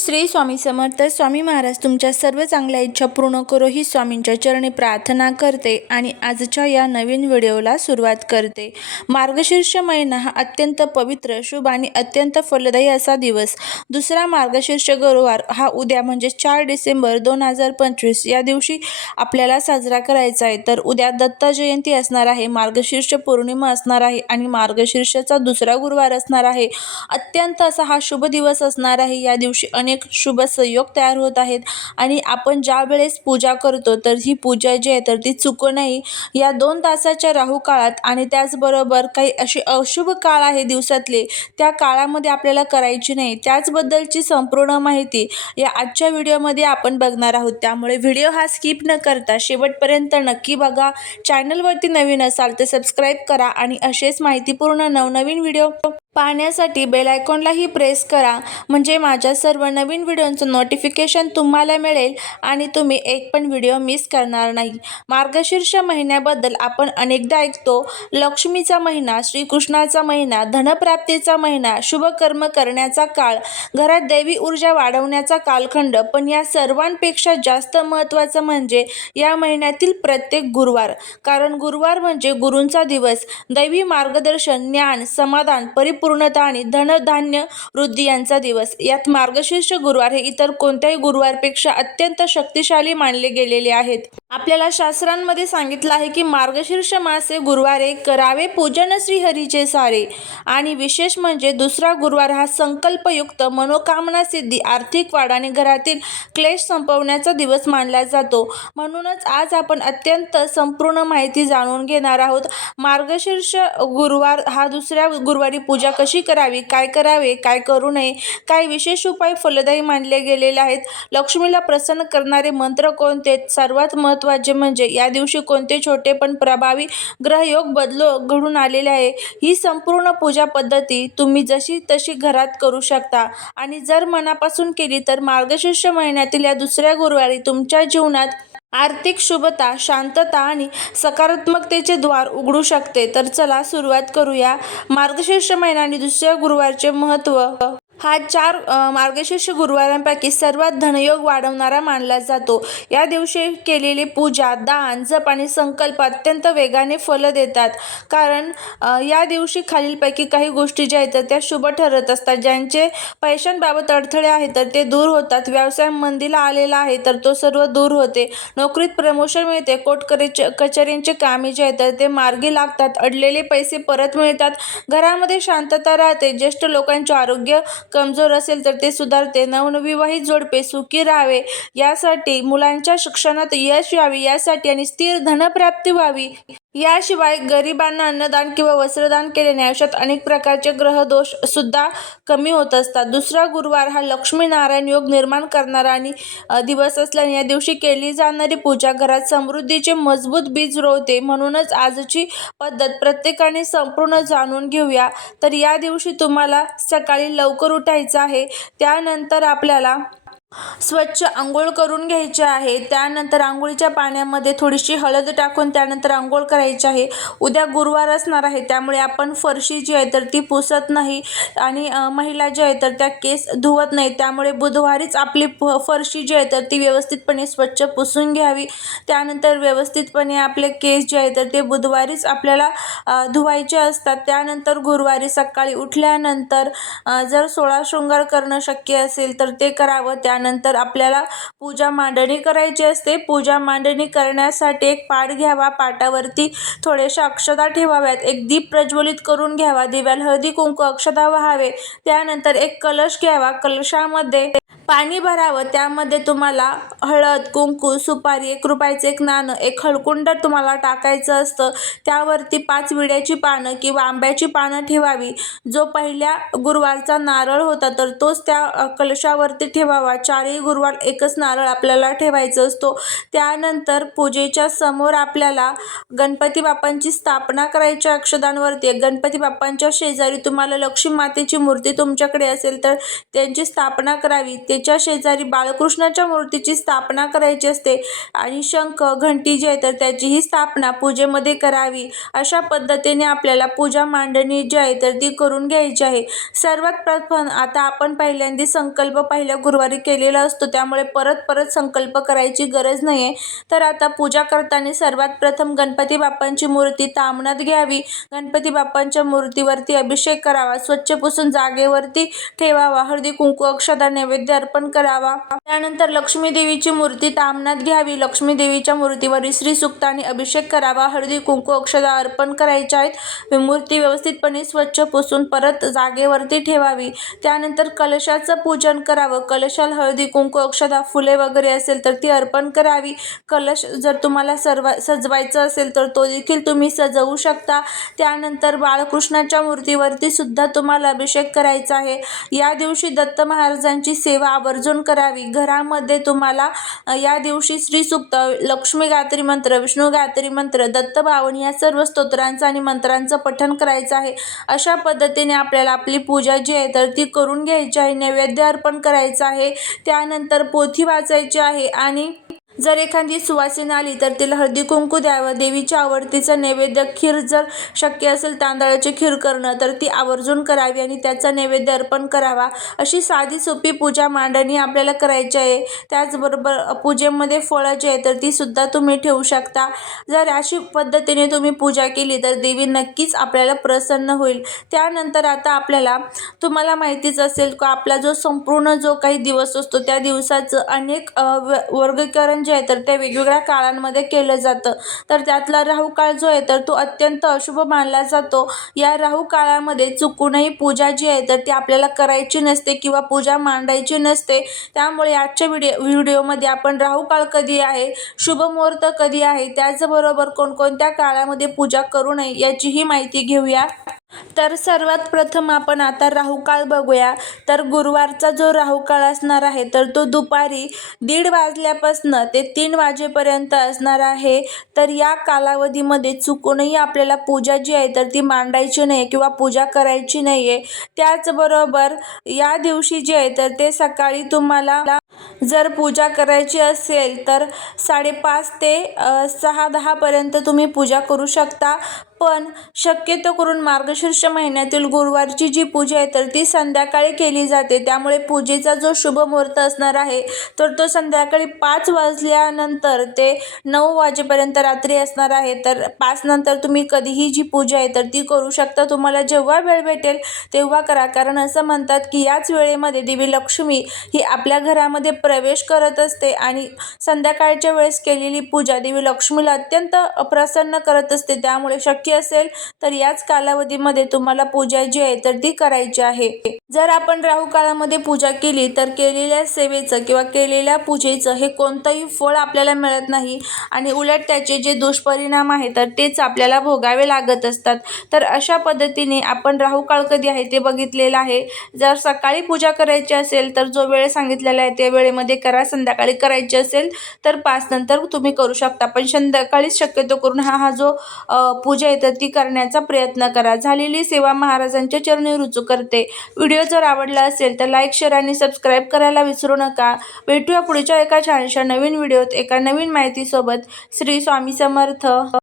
श्री स्वामी समर्थ. स्वामी महाराज तुमच्या सर्व चांगल्या इच्छा पूर्ण करो ही स्वामींच्या चरणी प्रार्थना करते आणि आजच्या या नवीन व्हिडिओला सुरुवात करते. मार्गशीर्ष महिना हा अत्यंत पवित्र, शुभ आणि अत्यंत फलदायी असा दिवस. दुसरा मार्गशीर्ष गुरुवार हा उद्या म्हणजे 4 डिसेंबर 2025 या दिवशी आपल्याला साजरा करायचा आहे. तर उद्या दत्त जयंती असणार आहे, मार्गशीर्ष पौर्णिमा असणार आहे आणि मार्गशीर्षाचा दुसरा गुरुवार असणार आहे. अत्यंत असा हा शुभ दिवस असणार आहे. या दिवशी अनेक शुभ संयोग तयार होत आहेत आणि आपण ज्या वेळेस पूजा करतो तर ही पूजा जी आहे तर ती चुकू नये. या 2 तासाच्या राहू काळात आणि त्याचबरोबर काही असे अशुभ काळ आहे दिवसातले, त्या काळामध्ये आपल्याला करायची नाही. त्याचबद्दलची संपूर्ण माहिती या आजच्या व्हिडिओमध्ये आपण बघणार आहोत. त्यामुळे व्हिडिओ हा स्किप न करता शेवटपर्यंत नक्की बघा. चॅनलवरती नवीन असाल तर सबस्क्राईब करा आणि असेच माहितीपूर्ण नवनवीन व्हिडिओ पाहण्यासाठी बेल आयकॉनलाही प्रेस करा, म्हणजे माझ्या सर्व नवीन व्हिडिओंचं नोटिफिकेशन तुम्हाला मिळेल आणि तुम्ही एक पण व्हिडिओ मिस करणार नाही. मार्गशीर्ष महिन्याबद्दल आपण अनेकदा ऐकतो. लक्ष्मीचा महिना, श्रीकृष्णाचा महिना, धनप्राप्तीचा महिना, शुभ कर्म करण्याचा काळ, घरात दैवी ऊर्जा वाढवण्याचा कालखंड. पण या सर्वांपेक्षा जास्त महत्त्वाचं म्हणजे या महिन्यातील प्रत्येक गुरुवार. कारण गुरुवार म्हणजे गुरूंचा दिवस, दैवी मार्गदर्शन, ज्ञान, समाधान, पूर्णता आणि धनधान्य वृद्धी यांचा दिवस. यात मार्गशीर्ष गुरुवार हे इतर कोणत्याही गुरुवारपेक्षा अत्यंत शक्तिशाली मानले गेलेले आहेत. आपल्याला शास्त्रांमध्ये सांगितलं आहे की मार्गशीर्ष मासे गुरुवारे करावे पूजन श्रीहरीचे सारे. आणि विशेष म्हणजे दुसरा गुरुवार हा संकल्पयुक्त, मनोकामना सिद्धी, आर्थिक वाढ आणि घरातील क्लेश संपवण्याचा दिवस मानला जातो. म्हणूनच आज आपण अत्यंत संपूर्ण माहिती जाणून घेणार आहोत. मार्गशीर्ष गुरुवार हा दुसऱ्या गुरुवारी पूजा कशी करावी, काय करावे, काय करू नये, काय विशेष उपाय फलदायी मानले गेलेले आहेत, लक्ष्मीला प्रसन्न करणारे मंत्र कोणते, सर्वात महत्त्वाचे म्हणजे या दिवशी कोणते छोटे पण प्रभावी ग्रहयोग घडून आलेले आहे. ही संपूर्ण पूजा पद्धती तुम्ही जशी तशी घरात करू शकता आणि जर मनापासून केली तर मार्गशीर्ष महिन्यातील या दुसऱ्या गुरुवारी तुमच्या जीवनात आर्थिक शुभता, शांतता आणि सकारात्मकतेचे द्वार उघडू शकते. तर चला सुरुवात करूया. मार्गशीर्ष महिना आणि दुसऱ्या गुरुवारचे महत्त्व. हा 4 मार्गशीर्ष गुरुवारांपैकी सर्वात धनयोग वाढवणारा मानला जातो. या दिवशी केलेली पूजा, दान, जप आणि संकल्प अत्यंत वेगाने फल देतात. कारण या दिवशी खालीलपैकी काही गोष्टी ज्या आहेत त्या शुभ ठरत असतात. ज्यांचे पैशांबाबत अडथळे आहेत तर ते दूर होतात. व्यवसाय मंदीला आलेला आहे तर तो सर्व दूर होते. नोकरीत प्रमोशन मिळते. कोर्ट कचेरींचे कामे जे आहेत तर ते मार्गी लागतात. अडलेले पैसे परत मिळतात. घरामध्ये शांतता राहते. ज्येष्ठ लोकांचे आरोग्य कमजोर असेल तर ते सुधारते. नवविवाहित जोडपे सुखी राहावे यासाठी, मुलांच्या शिक्षणात यश यावे यासाठी आणि स्थिर धनप्राप्ती व्हावी याशिवाय गरिबांना अन्नदान किंवा वस्त्रदान केल्याने आयुष्यात अनेक प्रकारचे ग्रहदोष सुद्धा कमी होत असतात. दुसरा गुरुवार हा लक्ष्मी नारायण योग निर्माण करणारा आणि दिवस असल्याने या दिवशी केली जाणारी पूजा घरात समृद्धीचे मजबूत बीज रोवते. म्हणूनच आजची पद्धत प्रत्येकाने संपूर्ण जाणून घेऊया. तर या दिवशी तुम्हाला सकाळी लवकर उठायचं आहे. त्यानंतर आपल्याला स्वच्छ आंघोळ करून घ्यायचे आहे. त्यानंतर आंघोळीच्या पाण्यामध्ये थोडीशी हळद टाकून त्यानंतर आंघोळ करायची आहे. उद्या गुरुवार असणार आहे त्यामुळे आपण फरशी जी आहे तर ती पुसत नाही आणि महिला ज्या आहेत तर त्या केस धुवत नाही. त्यामुळे बुधवारीच आपली फरशी जी आहे तर ती व्यवस्थितपणे स्वच्छ पुसून घ्यावी. त्यानंतर व्यवस्थितपणे आपले केस जे आहे तर ते बुधवारीच आपल्याला धुवायचे असतात. त्यानंतर गुरुवारी सकाळी उठल्यानंतर जर 16 शृंगार करणं शक्य असेल तर ते करावं. त्यानंतर आपल्याला पूजा मांडणी करायची असते. पूजा मांडणी करण्यासाठी एक पाट घ्यावा. पाटावरती थोड्याशा अक्षता ठेवाव्यात. एक दीप प्रज्वलित करून घ्यावा. दिव्याला हळदी कुंकू अक्षता वाहावे. त्यानंतर एक कलश घ्यावा. कलशामध्ये पाणी भरावं. त्यामध्ये तुम्हाला हळद, कुंकू, सुपारी, 1 रुपयाचं एक नाणं, एक हळकुंड तुम्हाला टाकायचं असतं. त्यावरती 5 विड्याची पानं किंवा आंब्याची पानं ठेवावी. जो पहिल्या गुरुवारचा नारळ होता तर तोच त्या कलशावरती ठेवावा. 4ही गुरुवार एकच नारळ आपल्याला ठेवायचं असतो. त्यानंतर पूजेच्या समोर आपल्याला गणपती बाप्पांची स्थापना करायची. अक्षदांवरती गणपती बाप्पांच्या शेजारी तुम्हाला लक्ष्मी मातेची मूर्ती तुमच्याकडे असेल तर त्यांची स्थापना करावी. मूर्तीच्या शेजारी बाळकृष्णाच्या मूर्तीची स्थापना करायची असते आणि शंख घंटी जी आहे तर त्याचीही स्थापना पूजेमध्ये करावी. अशा पद्धतीने आपल्याला पूजा मांडणी जी आहे तर ती करून घ्यायची आहे. सर्वात प्रथम आता आपण पहिल्यांदा संकल्प पहिल्या गुरुवारी केलेला असतो, त्यामुळे परत परत संकल्प करायची गरज नाही आहे. तर आता पूजा करताना सर्वात प्रथम गणपती बाप्पांची मूर्ती तामणात घ्यावी. गणपती बाप्पांच्या मूर्तीवरती अभिषेक करावा, स्वच्छ पुसून जागेवरती ठेवावा, हळदी कुंकू अक्षता नैवेद्य अर्पण करावा. त्यानंतर लक्ष्मी देवीची मूर्ती तामणात घ्यावी. लक्ष्मी देवीच्या मूर्तीवर श्री सुक्ताने अभिषेक करावा, हळदी कुंकू अक्षता अर्पण करायच्या आहेत. मूर्ती व्यवस्थितपणे स्वच्छ पुसून परत जागेवरती ठेवावी. त्यानंतर कलशाचं पूजन करावं. कलशाला हळदी कुंकू अक्षता फुले वगैरे असेल तर ती अर्पण करावी. कलश जर तुम्हाला सजवायचं असेल तर तो देखील तुम्ही सजवू शकता. त्यानंतर बाळकृष्णाच्या मूर्तीवरती सुद्धा तुम्हाला अभिषेक करायचा आहे. या दिवशी दत्त महाराजांची सेवा आवर्जून करावी. घरामध्ये तुम्हाला या दिवशी श्रीसूक्त, लक्ष्मी गायत्री मंत्र, विष्णू गायत्री मंत्र, दत्त भावनी या सर्व स्तोत्रांचं आणि मंत्रांचं पठण करायचं आहे. अशा पद्धतीने आपल्याला आपली पूजा जी आहे तर ती करून घ्यायची आहे. नैवेद्य अर्पण करायचं आहे. त्यानंतर पोथी वाचायची आहे आणि जर एखादी सुवासिनी आली तर तिला हळदी कुंकू द्यावं. देवीच्या आवडतीचं नैवेद्य खीर, जर शक्य असेल तांदळाची खीर करणं तर ती आवर्जून करावी आणि त्याचा नैवेद्य अर्पण करावा. अशी साधी सोपी पूजा मांडणी आपल्याला करायची आहे. त्याचबरोबर पूजेमध्ये फळं जी आहे तर ती सुद्धा तुम्ही ठेवू शकता. जर अशी पद्धतीने तुम्ही पूजा केली तर देवी नक्कीच आपल्याला प्रसन्न होईल. त्यानंतर आता आपल्याला, तुम्हाला माहितीच असेल का, आपला जो संपूर्ण जो काही दिवस असतो त्या दिवसाचं अनेक वर्गीकरण जे आहे तर ते वेगवेगळ्या काळांमध्ये केलं जातं. तर त्यातला राहू काळ जो आहे तर तो अत्यंत अशुभ मानला जातो. या राहू काळामध्ये चुकूनही पूजा जी आहे तर ती आपल्याला करायची नसते किंवा पूजा मांडायची नसते. त्यामुळे आजच्या व्हिडिओमध्ये आपण राहू काळ कधी आहे, शुभ मुहूर्त कधी आहे, त्याचबरोबर कोणकोणत्या काळामध्ये पूजा करू नये याचीही माहिती घेऊया. तर सर्वात प्रथम आपण आता राहू काळ बघूया. तर गुरुवारचा जो राहू काळ असणार आहे तर तो दुपारी 1:30 वाजल्यापासून ते 3 वाजेपर्यंत असणार आहे. तर या कालावधीमध्ये चुकूनही आपल्याला पूजा जी आहे तर ती मांडायची नाही किंवा पूजा करायची नाही आहे. त्याचबरोबर या दिवशी जे आहे तर ते सकाळी तुम्हाला जर पूजा करायची असेल तर 5:30 ते 6:10 पर्यंत तुम्ही पूजा करू शकता. पण शक्यतो करून मार्गशीर्ष महिन्यातील गुरुवारची जी पूजा आहे तर ती संध्याकाळी केली जाते. त्यामुळे पूजेचा जो शुभ मुहूर्त असणार आहे तर तो संध्याकाळी 5 वाजल्यानंतर ते 9 वाजेपर्यंत रात्री असणार आहे. तर 5 नंतर तुम्ही कधीही जी पूजा आहे तर ती करू शकता. तुम्हाला जेव्हा वेळ भेटेल तेव्हा करा. कारण असं म्हणतात की याच वेळेमध्ये देवी लक्ष्मी ही आपल्या घरामध्ये प्रवेश करत असते आणि संध्याकाळच्या वेळेस केलेली पूजा देवी लक्ष्मीला अत्यंत प्रसन्न करत असते. त्यामुळे शक्य असेल तर याच कालावधीमध्ये तुम्हाला पूजा जी आहे तर ती करायची आहे. जर आपण राहू काळामध्ये पूजा केली तर केलेल्या सेवेचं किंवा केलेल्या पूजेचं हे कोणतंही फळ आपल्याला मिळत नाही आणि उलट त्याचे जे दुष्परिणाम आहेत तर तेच आपल्याला भोगावे लागत असतात. तर अशा पद्धतीने आपण राहू काळ कधी आहे ते बघितलेलं आहे. जर सकाळी पूजा करायची असेल तर जो वेळ सांगितलेला आहे त्या वेळेमध्ये करा. संध्याकाळी करायची असेल तर 5 नंतर तुम्ही करू शकता. पण संध्याकाळीच शक्यतो करून हा जो पूजा आहे तर ती करण्याचा प्रयत्न करा. झालेली सेवा महाराजांच्या चरणी रुजू करते. व्हिडिओ जर आवडला असेल तर लाईक, शेअर आणि सबस्क्राईब करायला विसरू नका. भेटूया पुढच्या एका छानशा नवीन व्हिडिओत एका नवीन माहितीसोबत. श्री स्वामी समर्थ.